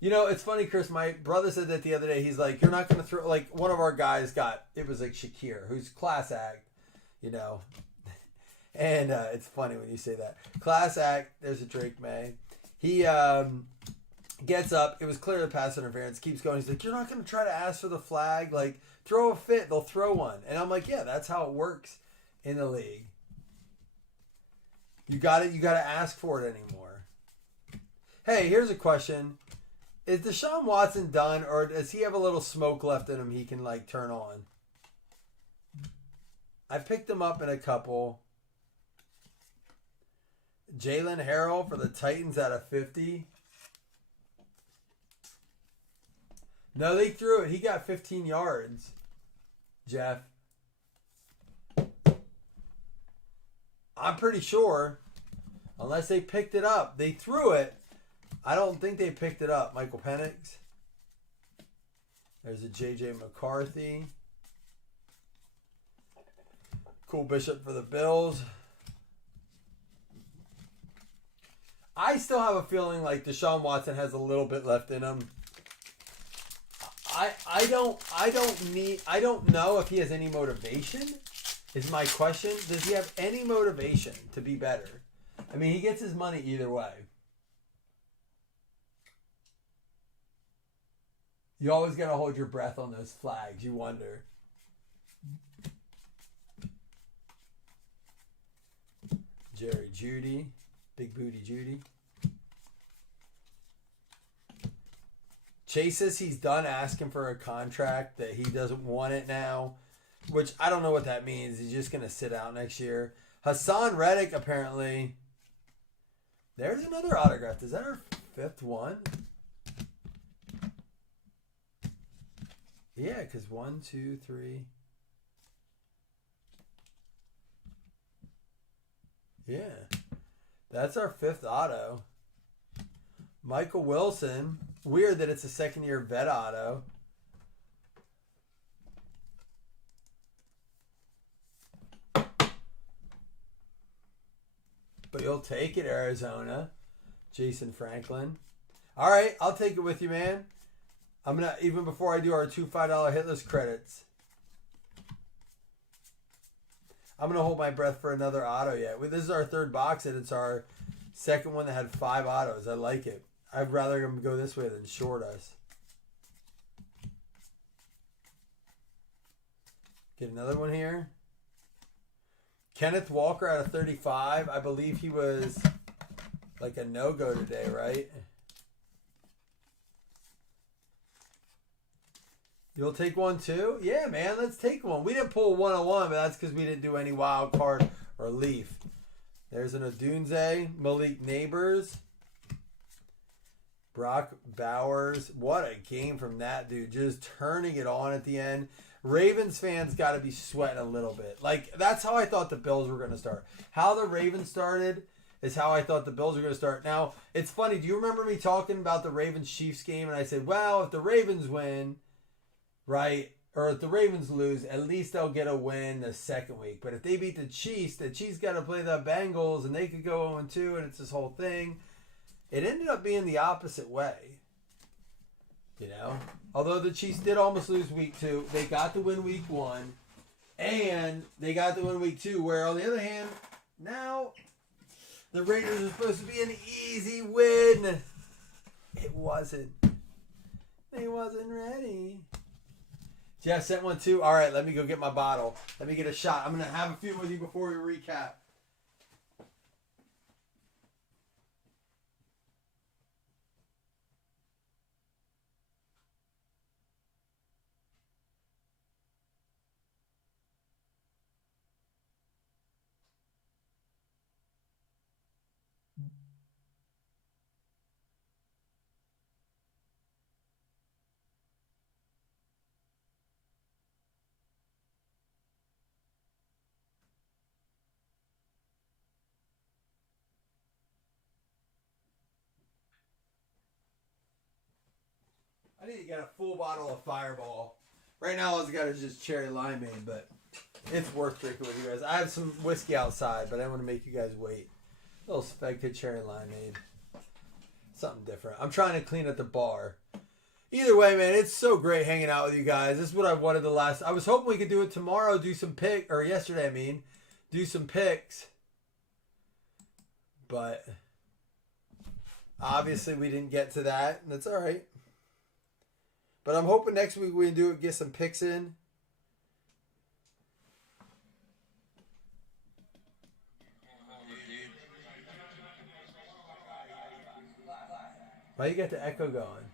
You know, it's funny, Chris. My brother said that the other day. He's like, you're not going to throw... Like, one of our guys got... It was like Shakir, who's class act, you know. And it's funny when you say that. Class act. There's a Drake May. He gets up. It was clear the pass interference. Keeps going. He's like, you're not going to try to ask for the flag? Like, throw a fit. They'll throw one. And I'm like, yeah, that's how it works in the league. You got it. You got to ask for it anymore. Hey, here's a question. Is Deshaun Watson done, or does he have a little smoke left in him he can, like, turn on? I picked him up in a couple. Jalen Harrell for the Titans out of 50. No, they threw it. He got 15 yards, Jeff. I'm pretty sure, unless they picked it up. They threw it. I don't think they picked it up. Michael Penix. There's a J.J. McCarthy. Cool Bishop for the Bills. I still have a feeling like Deshaun Watson has a little bit left in him. I don't know if he has any motivation, is my question. Does he have any motivation to be better? I mean, he gets his money either way. You always got to hold your breath on those flags. You wonder. Jerry Jeudy. Big Booty Judy. Chase says he's done asking for a contract, that he doesn't want it now, which I don't know what that means. He's just going to sit out next year. Hassan Reddick, apparently. There's another autograph. Is that our 5th one? Yeah, because 1, 2, 3. Yeah. That's our 5th auto. Michael Wilson. Weird that it's a second-year vet auto. But you'll take it, Arizona. Jason Franklin. All right, I'll take it with you, man. I'm going to, even before I do our $2 $5 hitless credits, I'm going to hold my breath for another auto yet. This is our 3rd box, and it's our 2nd one that had 5 autos. I like it. I'd rather them go this way than short us. Get another one here. Kenneth Walker out of 35. I believe he was like a no-go today, right? You'll take one too? Yeah, man, let's take one. We didn't pull 101, but that's because we didn't do any wild card or leaf. There's an Odunze, Malik Neighbors, Brock Bowers. What a game from that dude. Just turning it on at the end. Ravens fans got to be sweating a little bit. Like, that's how I thought the Bills were going to start. How the Ravens started is how I thought the Bills were going to start. Now, it's funny. Do you remember me talking about the Ravens-Chiefs game? And I said, well, if the Ravens win, right, or if the Ravens lose, at least they'll get a win the second week. But if they beat the Chiefs got to play the Bengals, and they could go 0-2, and it's this whole thing. It ended up being the opposite way. You know? Although the Chiefs did almost lose week 2, they got to win week 1, and they got to win week 2, where on the other hand, now the Raiders are supposed to be an easy win. It wasn't. They wasn't ready. Jeff sent one too. All right, let me go get my bottle. Let me get a shot. I'm going to have a few with you before we recap. I need to get a full bottle of Fireball. Right now, all I got is just cherry limeade, but it's worth drinking with you guys. I have some whiskey outside, but I don't want to make you guys wait. A little Spectre cherry limeade. Something different. I'm trying to clean at the bar. Either way, man, it's so great hanging out with you guys. This is what I wanted the last. I was hoping we could do it tomorrow, do some or yesterday, I mean, do some picks. But obviously we didn't get to that, and that's all right. But I'm hoping next week we can do it, get some picks in. Why you got the echo going?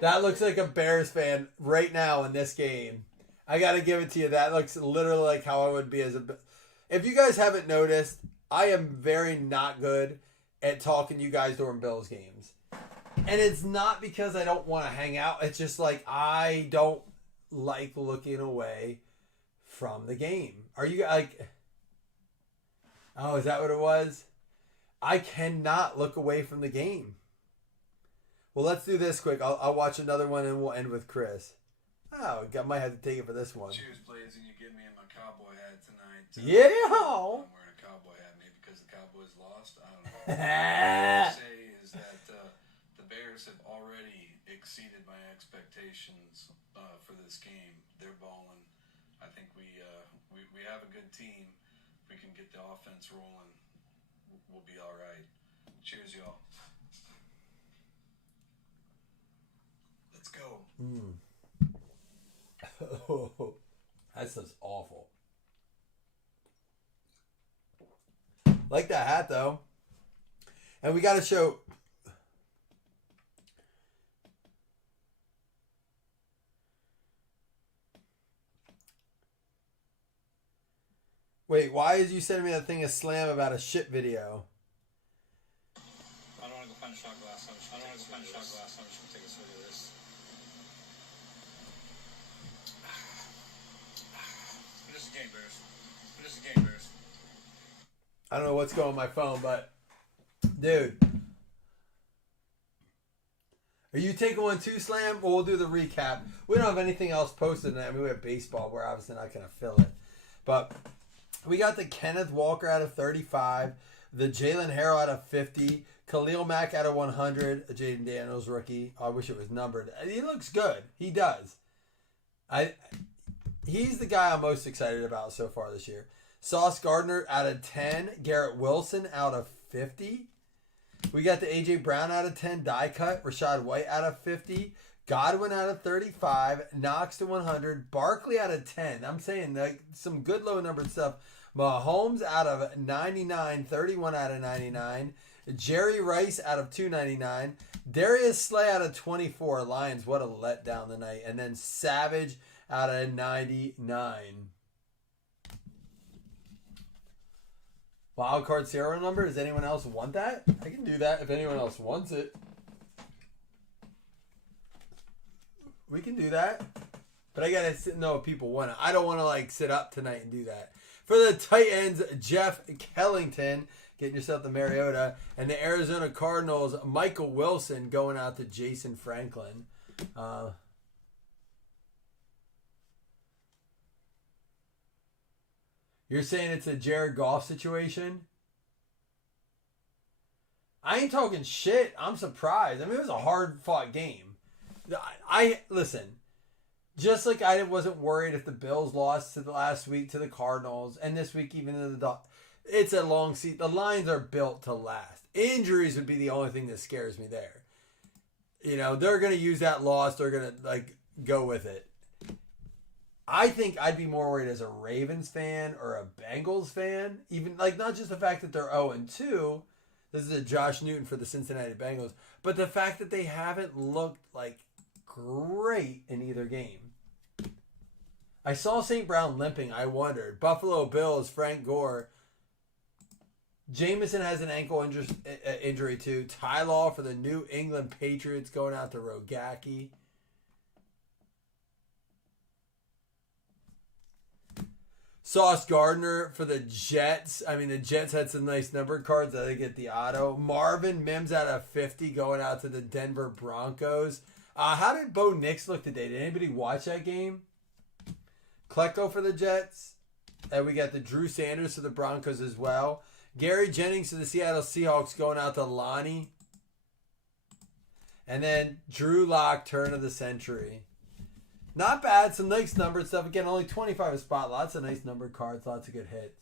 That looks like a Bears fan right now in this game. I got to give it to you. That looks literally like how I would be as a... If you guys haven't noticed, I am very not good at talking to you guys during Bills games. And it's not because I don't want to hang out. It's just like I don't like looking away from the game. Are you like... Oh, is that what it was? I cannot look away from the game. Well, let's do this quick. I'll watch another one and we'll end with Chris. Oh, I might have to take it for this one. Cheers, please, and you get me in my cowboy hat tonight. Yeah! I'm wearing a cowboy hat, maybe because the Cowboys lost. I don't know. What I say is that the Bears have already exceeded my expectations for this game. They're balling. I think we have a good team. If we can get the offense rolling, we'll be all right. Cheers, y'all. Let's go. Oh, that stuff's awful. Like that hat, though. And we got to show... Wait, why is you sending me that thing of slam about a shit video? I don't want to go find a shot glass. I'm just going to take a swig of this. This is game, Bears. I don't know what's going on my phone, but... Dude. Are you taking one too, Slam? Well, we'll do the recap. We don't have anything else posted tonight. I mean, we have baseball. We're obviously not going to fill it. But we got the Kenneth Walker out of 35. The Jalen Harrell out of 50. Khalil Mack out of 100. A Jaden Daniels rookie. I wish it was numbered. He looks good. He does. He's the guy I'm most excited about so far this year. Sauce Gardner out of 10. Garrett Wilson out of 50. We got the A.J. Brown out of 10. Die cut. Rachaad White out of 50. Godwin out of 35. Knox to 100. Barkley out of 10. I'm saying like some good low numbered stuff. Mahomes out of 99. 31 out of 99. Jerry Rice out of 299. Darius Slay out of 24. Lions, what a letdown tonight. And then Savage out of 99. Wild card serial number. Does anyone else want that? I can do that if anyone else wants it. We can do that. But I gotta know if people want it. I don't want to like sit up tonight and do that. For the Titans, Jeff Kellington getting yourself the Mariota, and the Arizona Cardinals, Michael Wilson going out to Jason Franklin. You're saying it's a Jared Goff situation? I ain't talking shit. I'm surprised. I mean, it was a hard-fought game. Listen, just like I wasn't worried if the Bills lost to the last week to the Cardinals, and this week even to the Dolphins. It's a long season. The Lions are built to last. Injuries would be the only thing that scares me there. You know, they're going to use that loss. They're going to, like, go with it. I think I'd be more worried as a Ravens fan or a Bengals fan. Even, like, not just the fact that they're 0-2. This is a Josh Newton for the Cincinnati Bengals. But the fact that they haven't looked, like, great in either game. I saw St. Brown limping. I wondered. Buffalo Bills, Frank Gore. Jameson has an ankle injury too. Ty Law for the New England Patriots going out to Sauce Gardner for the Jets. I mean, the Jets had some nice numbered cards. I think get the auto. Marvin Mims out of 50 going out to the Denver Broncos. How did Bo Nix look today? Did anybody watch that game? Klecko for the Jets. And we got the Drew Sanders for the Broncos as well. Gary Jennings for the Seattle Seahawks going out to Lonnie. And then Drew Lock, turn of the century. Not bad. Some nice numbered stuff. Again, only 25 a spot. Lots of nice numbered cards. Lots of good hits.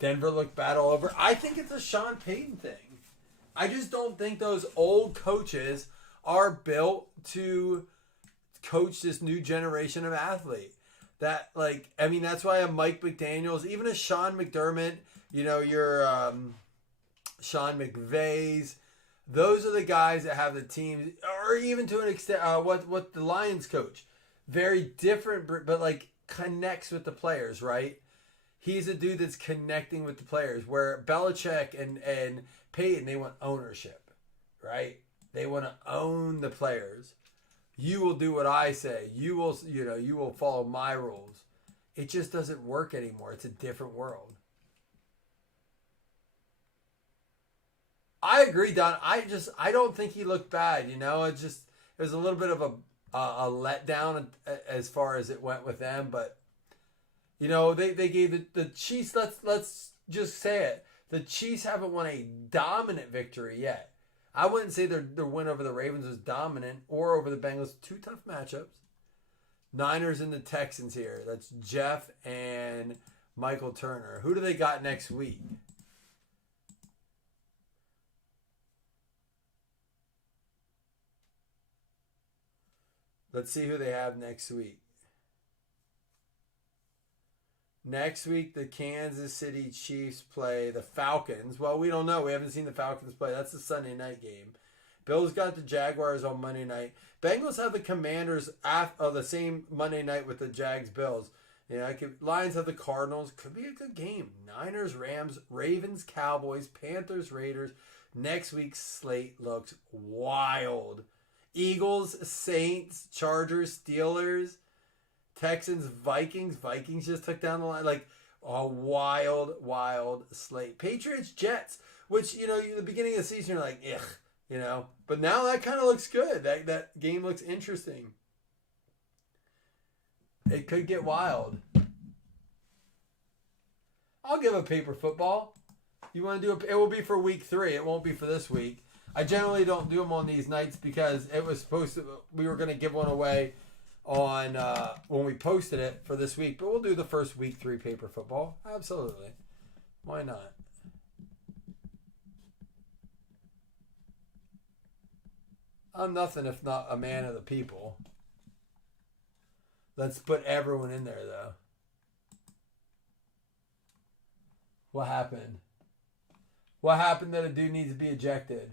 Denver looked bad all over. I think it's a Sean Payton thing. I just don't think those old coaches are built to coach this new generation of athlete. That, like, I mean, that's why a Mike McDaniels, even a Sean McDermott, you know, your Sean McVay's, those are the guys that have the team, or even to an extent, what the Lions coach, very different, but like connects with the players, right? He's a dude that's connecting with the players. Where Belichick and Peyton, they want ownership, right? They want to own the players. You will do what I say. You will follow my rules. It just doesn't work anymore. It's a different world. I agree, Don. I don't think he looked bad. You know, it was a little bit of a letdown as far as it went with them, but. You know, they gave the Chiefs, let's just say it. The Chiefs haven't won a dominant victory yet. I wouldn't say their win over the Ravens was dominant or over the Bengals. Two tough matchups. Niners and the Texans here. That's Jeff and Michael Turner. Who do they got next week? Let's see who they have next week. Next week, the Kansas City Chiefs play the Falcons. Well, we don't know. We haven't seen the Falcons play. That's the Sunday night game. Bills got the Jaguars on Monday night. Bengals have the Commanders the same Monday night with the Jags Bills. You know, Lions have the Cardinals. Could be a good game. Niners, Rams, Ravens, Cowboys, Panthers, Raiders. Next week's slate looks wild. Eagles, Saints, Chargers, Steelers. Texans, Vikings. Vikings just took down the line. Like a wild, wild slate. Patriots, Jets, which, you know, in the beginning of the season, you're like, ugh, you know. But now that kind of looks good. That game looks interesting. It could get wild. I'll give a paper football. You want to do it will be for week 3. It won't be for this week. I generally don't do them on these nights because it was we were going to give one away on when we posted it for this week, but we'll do the first week 3 paper football. Absolutely. Why not? I'm nothing if not a man of the people. Let's put everyone in there, though. What happened? What happened that a dude needs to be ejected?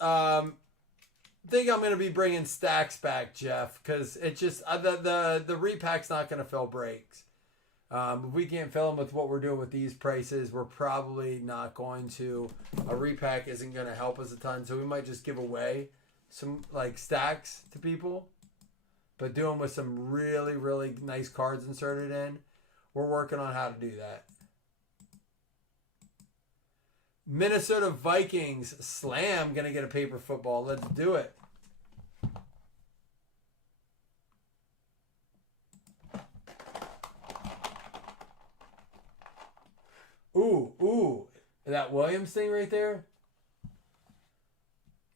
I think I'm going to be bringing stacks back, Jeff, because it just the repack's not going to fill breaks. If we can't fill them with what we're doing with these prices, we're probably not going to. A repack isn't going to help us a ton, so we might just give away some like stacks to people, but do them with some really, really nice cards inserted in. We're working on how to do that. Minnesota Vikings slam going to get a paper football. Let's do it. Ooh. That Williams thing right there?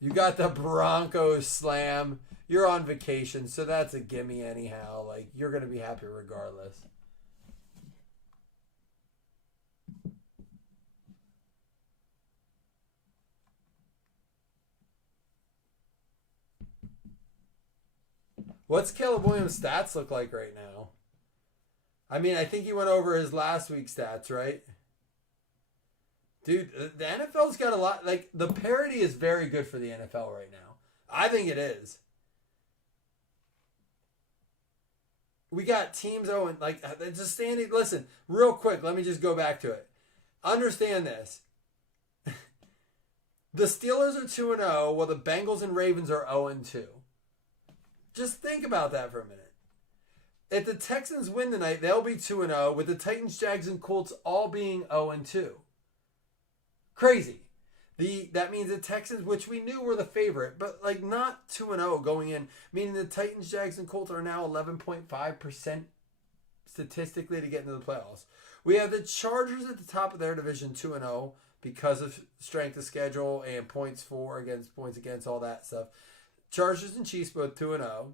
You got the Broncos slam. You're on vacation, so that's a gimme anyhow. Like, you're going to be happy regardless. What's Caleb Williams' stats look like right now? I mean, I think he went over his last week's stats, right? Dude, the NFL's got a lot. Like, the parity is very good for the NFL right now. I think it is. We got teams owing, like, just standing. Listen, real quick, let me just go back to it. Understand this. The Steelers are 2-0, while the Bengals and Ravens are 0-2. Just think about that for a minute. If the Texans win tonight, they'll be 2-0, with the Titans, Jags, and Colts all being 0-2. Crazy. That means the Texans, which we knew were the favorite, but like not 2-0 going in, meaning the Titans, Jags, and Colts are now 11.5% statistically to get into the playoffs. We have the Chargers at the top of their division 2-0 because of strength of schedule and points against, all that stuff. Chargers and Chiefs both 2-0.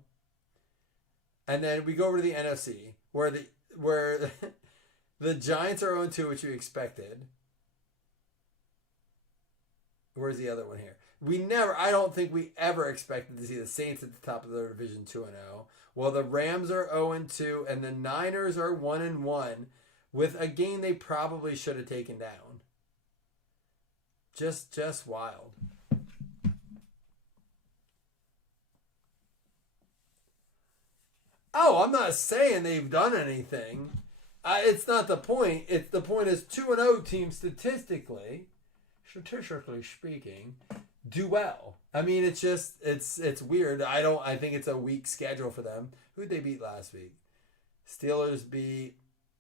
And then we go over to the NFC where the Giants are 0-2, which we expected. Where's the other one here? I don't think we ever expected to see the Saints at the top of their division 2-0. Well, the Rams are 0-2 and the Niners are 1-1 with a game they probably should have taken down. Just wild. Oh, I'm not saying they've done anything. It's not the point. The point is 2-0 teams statistically speaking, do well. I mean, it's weird. I think it's a weak schedule for them. Who'd they beat last week? Steelers beat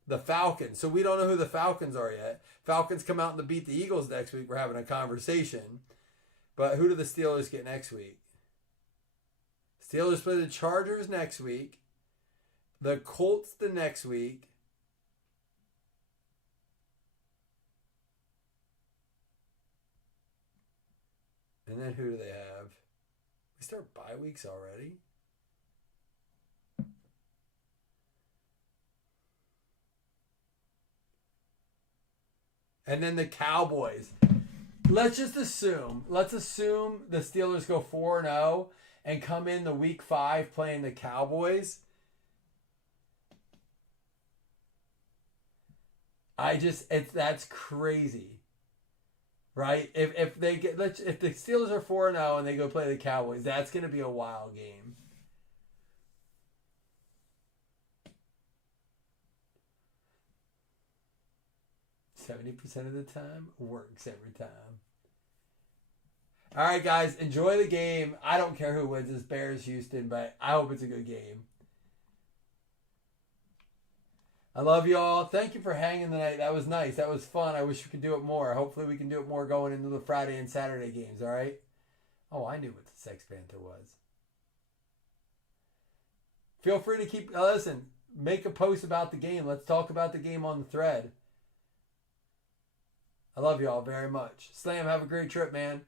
the Falcons. So we don't know who the Falcons are yet. Falcons come out and beat the Eagles next week. We're having a conversation. But who do the Steelers get next week? Steelers play the Chargers next week. The Colts the next week. And then who do they have? We start bye weeks already? And then the Cowboys. Let's assume the Steelers go 4-0 and come in the week 5 playing the Cowboys. That's crazy. Right? If the Steelers are 4-0 and they go play the Cowboys, that's going to be a wild game. %70 of the time works every time. All right, guys, enjoy the game. I don't care who wins this, Bears, Houston, but I hope it's a good game. I love you all. Thank you for hanging tonight. That was nice. That was fun. I wish we could do it more. Hopefully we can do it more going into the Friday and Saturday games, all right? Oh, I knew what the Sex Panther was. Feel free to make a post about the game. Let's talk about the game on the thread. I love you all very much. Slam, have a great trip, man.